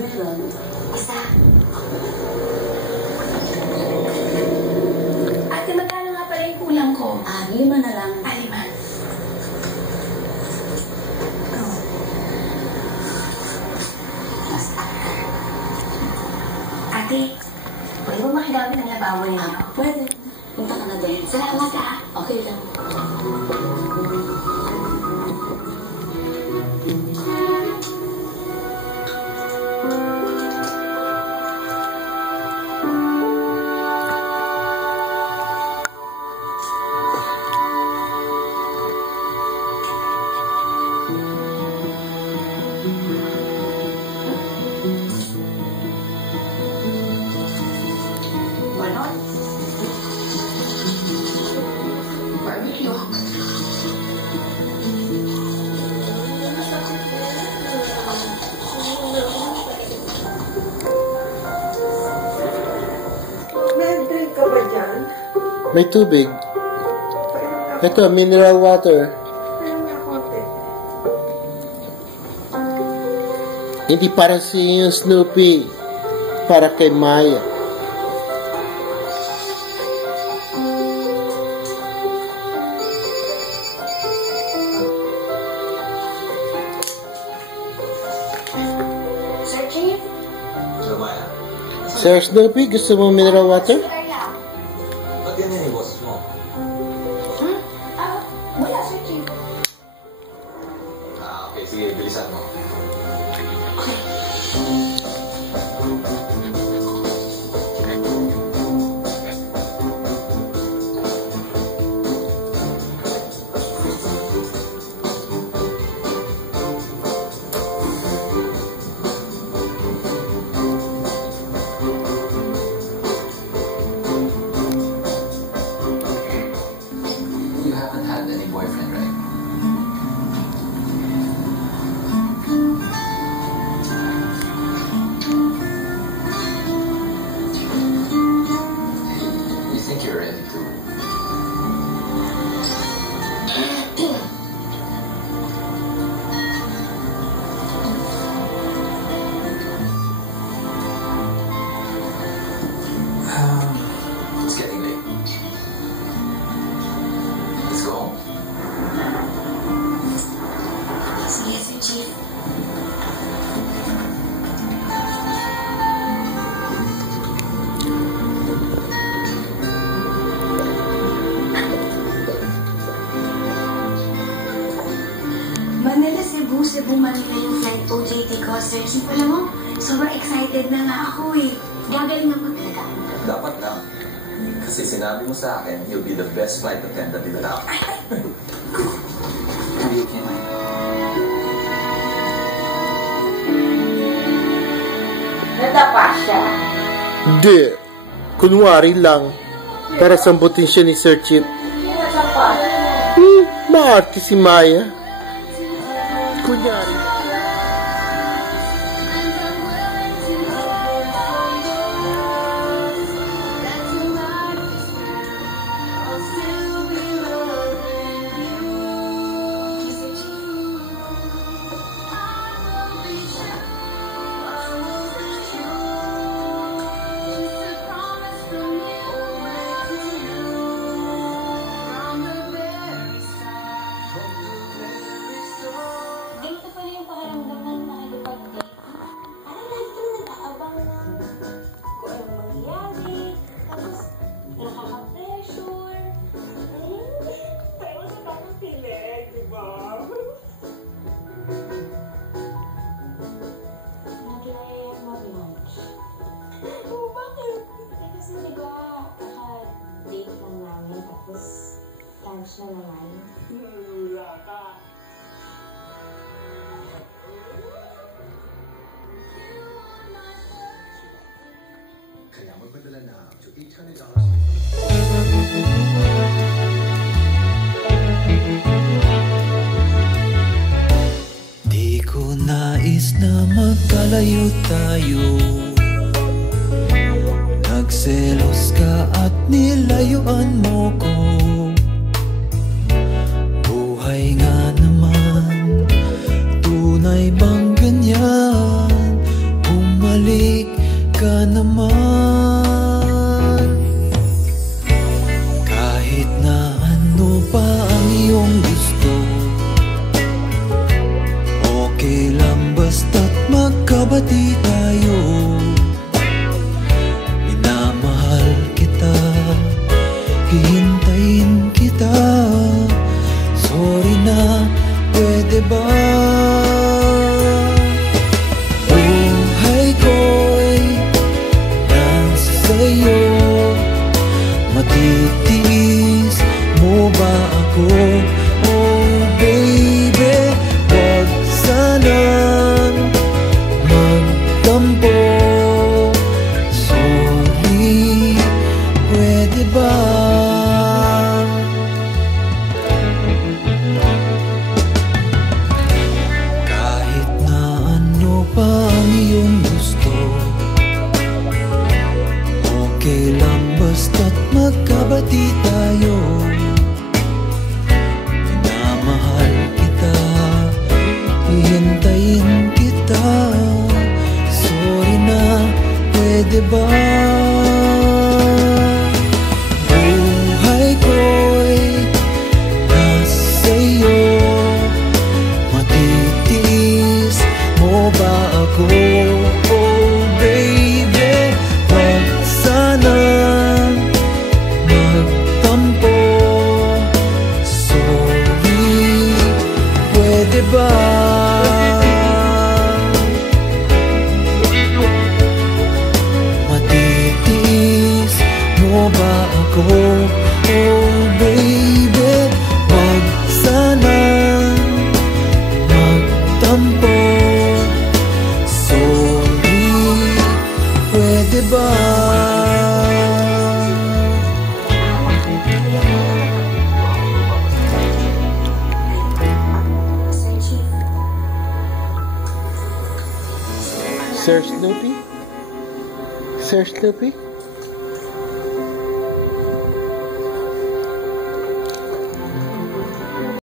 meron. Basta. Ate, magkano nga pala yung kulang ko? 5 na lang. 5. Ate, pwede mo makigamit ng labaw niyo? Pwede. Punta ka na doon. Salamat Okay lang. May tubig. Ito, mineral water. Hindi para sa yung Snoopy. Para kay Maya. Sir Chief? Sir Snoopy, gusto mo mineral water? Ba't yan yung boss mo? Wala, Sir Chief. Okay. Sige, bilisan mo. Okay. You haven't had any boyfriend, right? You think you're ready to... It's getting late. Let's go home. Sige, Sir Chief. Manila, Cebu, Cebu, Manila yung flight OJT ko, Sir Chief. Alam mo, sobrang excited na nga ako eh. Gagaling ako talaga. Dapat lang. Kasi sinabi mo sa akin, you'll be the best flight attendant in the town. Are you okay, Mike? Nadapa siya. Hindi. Kunwari lang. Para sambutin siya ni Sir Chip. Nadapa. Maarte si Maya. Kunyari. Ganito pala yung pakiramdam na nakikipag-date. Parang lagi kang nag-aabang kung anong mangyayari, tapos nakaka-pressure. Pero sa bakang tinig, di ba? Nagyayayang mag-lunch. Oo, bakit? Kasi di ba, kaka-date lang namin, tapos lunch na naman. Wala ka. Kaya magpadala na to $800. Di ko nais na magkalayo tayo. Nagselos ka at nilayuan mo ko. Buhay nga naman, tunay bang ganyan? Kung pwede ba? Buhay ko'y nasa'yo, matitiis mo ba ako? Oh baby, wag sanang magtampo. Sorry, pwede ba? Matitiis mo ba ako? Oh baby, wag sanang magtampo. Sorry, pwede ba? Sir Snoopy? Sir Snoopy?